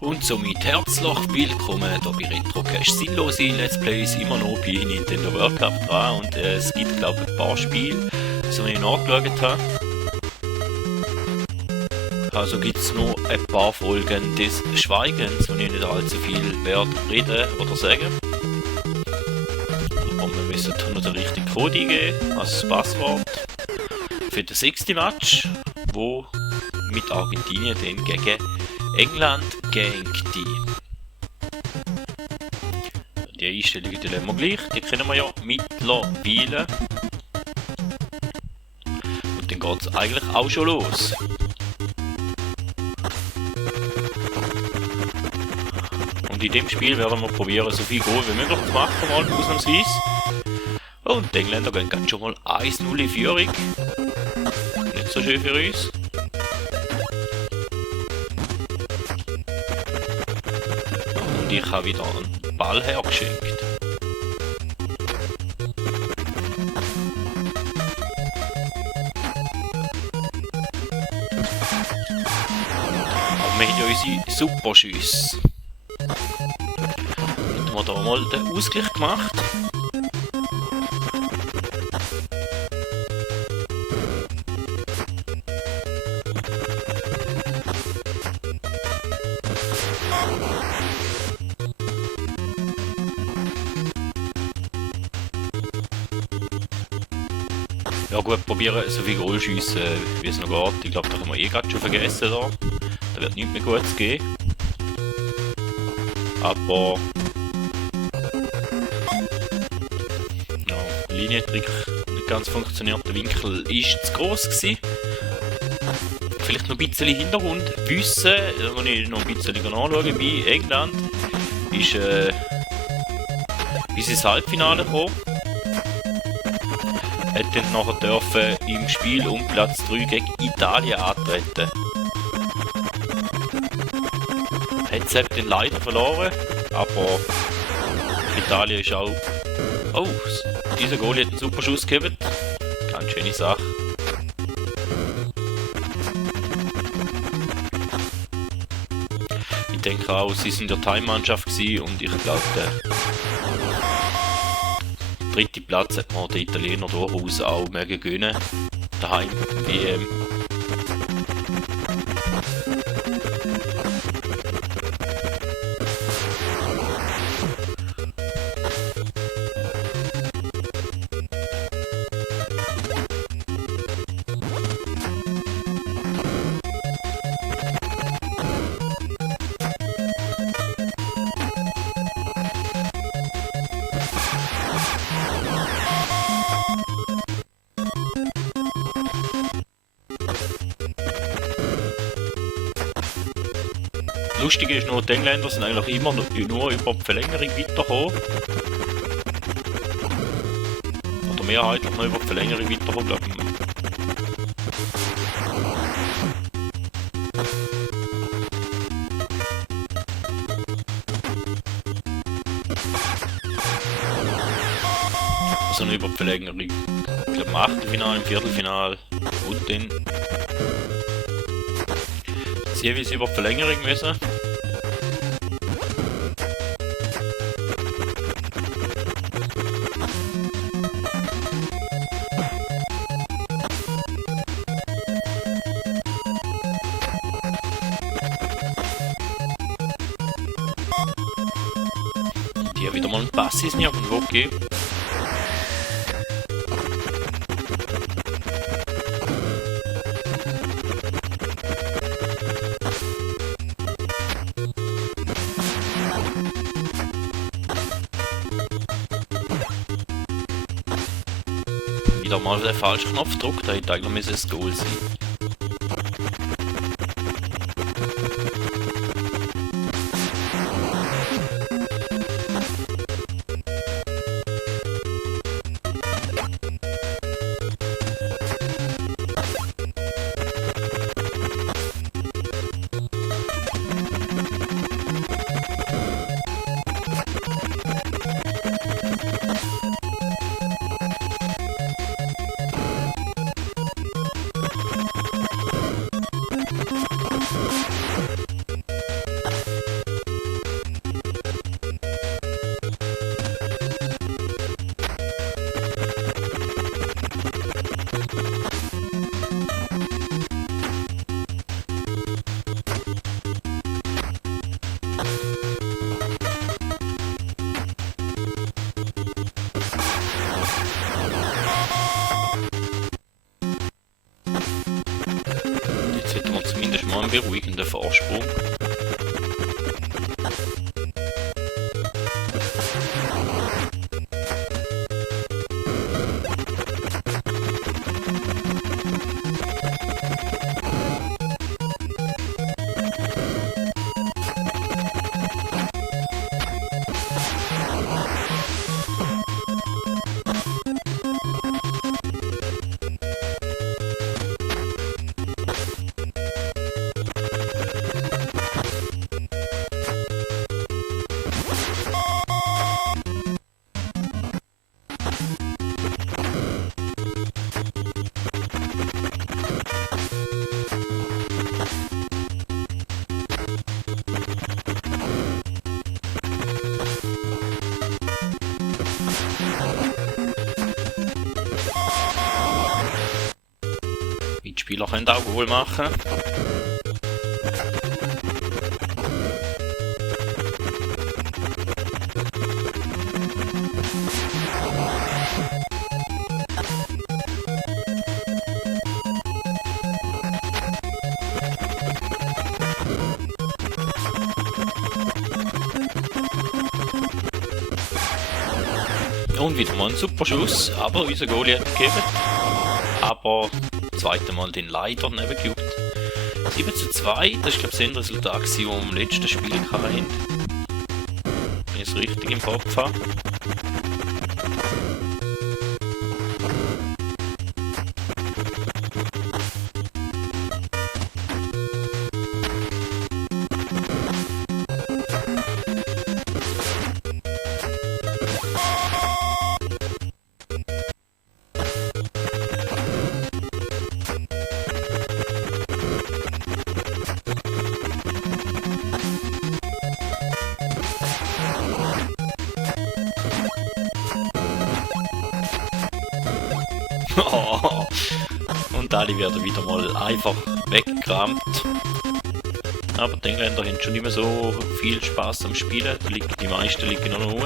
Und somit herzlich willkommen hier bei Retrocast. Sinnlose Let's Plays immer noch bei Nintendo World Cup dran und es gibt glaube ich ein paar Spiele, so wie ich nachgeschaut habe. Also gibt es noch ein paar Folgen des Schweigens, wo ich nicht allzu viel werde reden oder sagen. Aber wir müssen noch den richtigen Code eingeben, also das Passwort für das 6. Match, wo mit Argentinien dann gegen England gängt die. Die Einstellungen die lassen wir gleich, die kennen wir ja mittlerweile. Und dann geht es eigentlich auch schon los. Und in dem Spiel werden wir probieren, so viel Goal wie möglich zu machen, mal ausnahmsweise. Und die Engländer gehen ganz schon mal 1-0 in Führung. Nicht so schön für uns. Und ich habe wieder einen Ball hergeschenkt. Aber wir haben ja unsere Superschüsse. Jetzt haben wir da mal den Ausgleich gemacht. Ja gut, probieren so viel Goal schiessen, wie es noch geht. Ich glaube, da haben wir eh gerade schon vergessen. Da wird nichts mehr Gutes geben. Aber ja, Linientrick nicht ganz funktioniert. Der Winkel ist zu gross gewesen. Vielleicht noch ein bisschen Hintergrundwissen, wenn ich noch ein bisschen anschaue, bei England ist bis ins Halbfinale gekommen. Hat dann nachher dürfen im Spiel um Platz 3 gegen Italien antreten. Hat es dann leider verloren, aber Italien ist auch... Oh, dieser Goalie hat einen super Schuss gegeben. Ganz schöne Sache. Ich denke auch, sie sind der Time-Mannschaft gewesen und ich glaube, der dritte Platz hat man den Italiener durchaus auch mögen gönnen. Daheim WM. Lustig ist nur, die Engländer sind eigentlich immer nur über die Verlängerung weitergekommen. Oder mehrheitlich noch über die Verlängerung weitergekommen, glaube ich. Also noch über die Verlängerung. Ich glaube im Achtelfinale, im Viertelfinale und dann jeweils über die Verlängerung müssen. Die haben wieder mal einen Pass ins Nirgendwo gegeben. Wieder mal den falschen Knopf gedrückt, da hätte eigentlich ein Goal sein. mal einen beruhigenden Vorsprung. Die Spieler können auch wohl machen. Und wieder mal ein super Schuss, aber unser Goalie hat gegeben. Aber das zweite Mal den leider neben gejuckt. 7:2, das war glaube ich das Endresultat, das wir im letzten Spiel hatten. Wenn ich es richtig im Kopf habe. Oh, und alle werden wieder mal einfach weggerammt. Aber die Engländer haben schon nicht mehr so viel Spaß am Spielen. Die meisten liegen noch rum.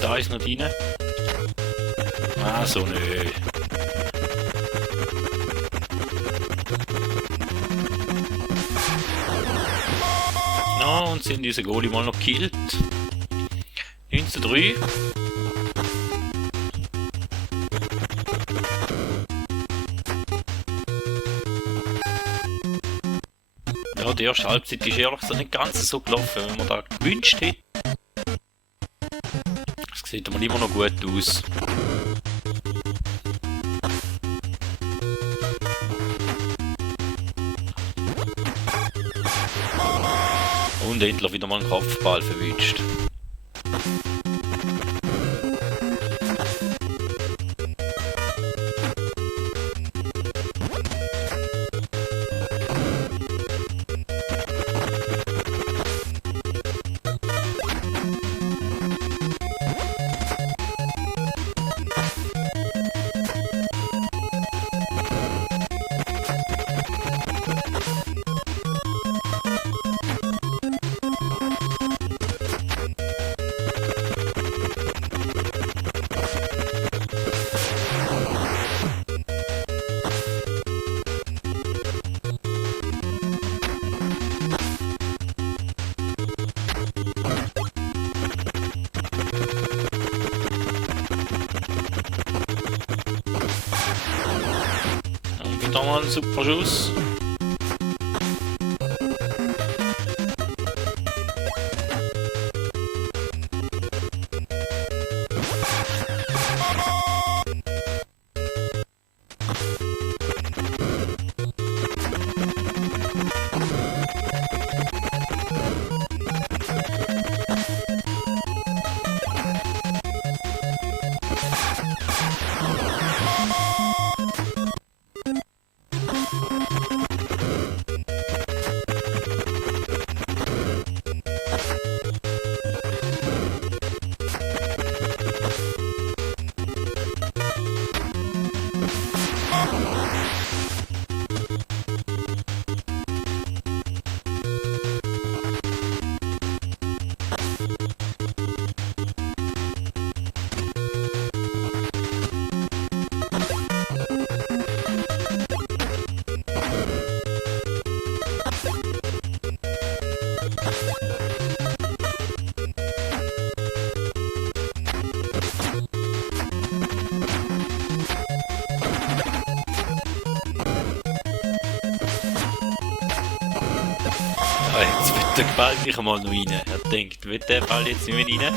Da ist noch rein. Ah, so nö. Ja, und sind diese Goalie mal noch gekillt. 9:3. Ja, die erste Halbzeit ist ehrlich gesagt nicht ganz so gelaufen, wie man da gewünscht hätte. Sieht aber immer noch gut aus. Und endlich wieder mal einen Kopfball verwünscht. Und wieder mal ein super Schuss. jetzt wird der Ball gleich mal noch rein. Er denkt, wird der Ball jetzt nicht mehr rein?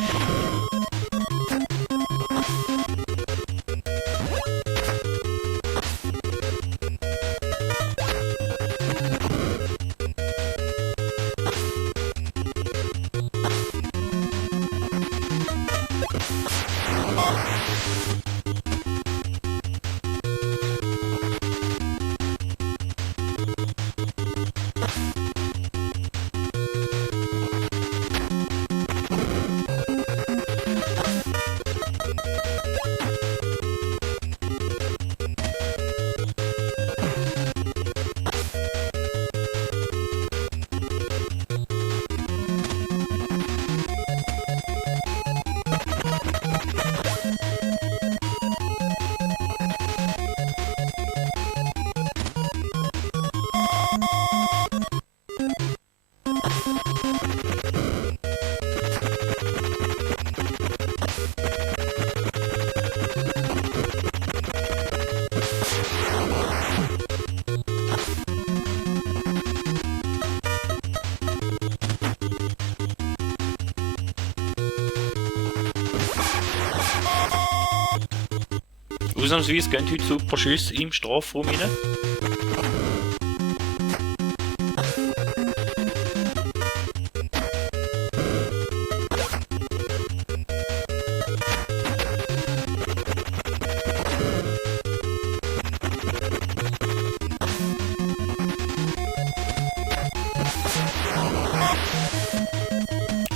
Ausnahmsweise gehen heute super Schüsse im Strafraum rein.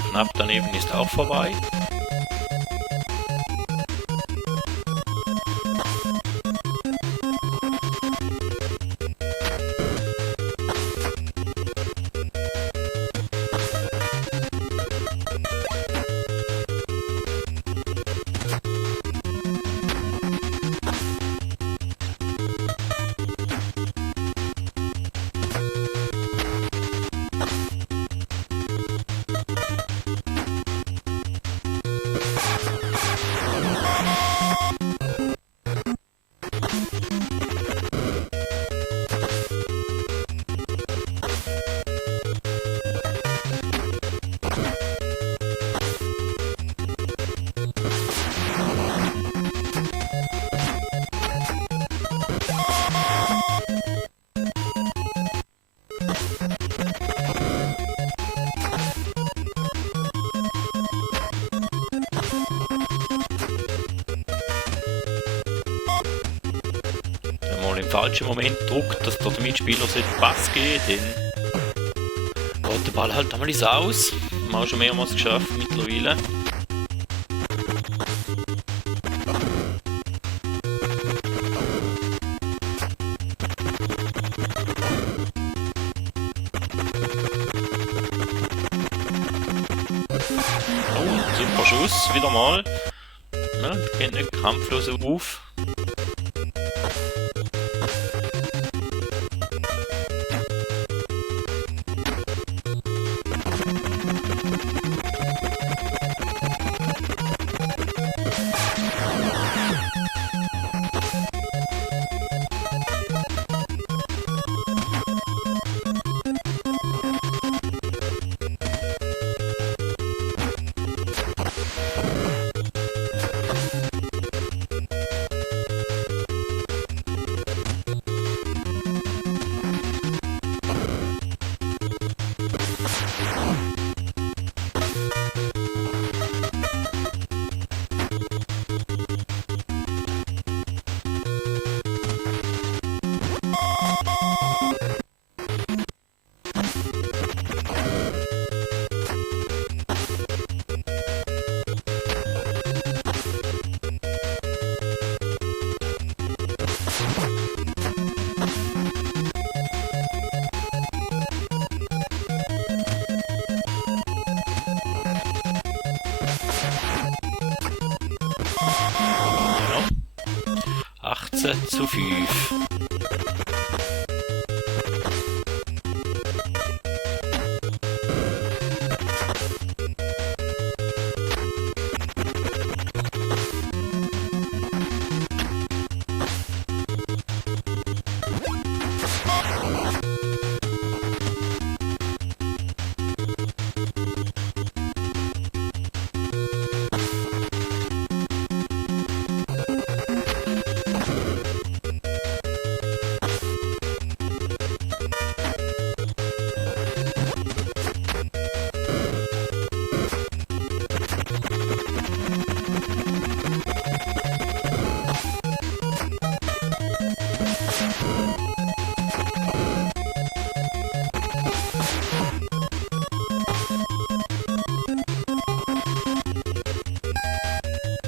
Knapp daneben ist auch vorbei. Mal im falschen Moment druckt, dass der Mitspieler den Pass geht, dann geht der Ball halt einmal ins Aus. Haben wir auch schon mehrmals geschafft mittlerweile. Oh, super Schuss, wieder mal. Ja, geht nicht kampflos auf. Ja. 18:5.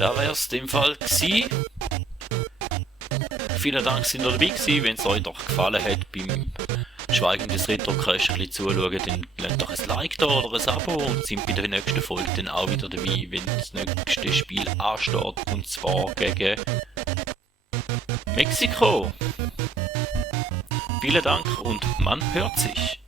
da wäre es in dem Fall gewesen. Vielen Dank, sind ihr dabei gewesen. Wenn es euch doch gefallen hat beim Schweigen des Retro-Crash ein bisschen zuschauen, dann lasst doch ein Like da oder ein Abo und sind bei der nächsten Folge dann auch wieder dabei, wenn das nächste Spiel ansteht, und zwar gegen Mexiko. Vielen Dank und man hört sich.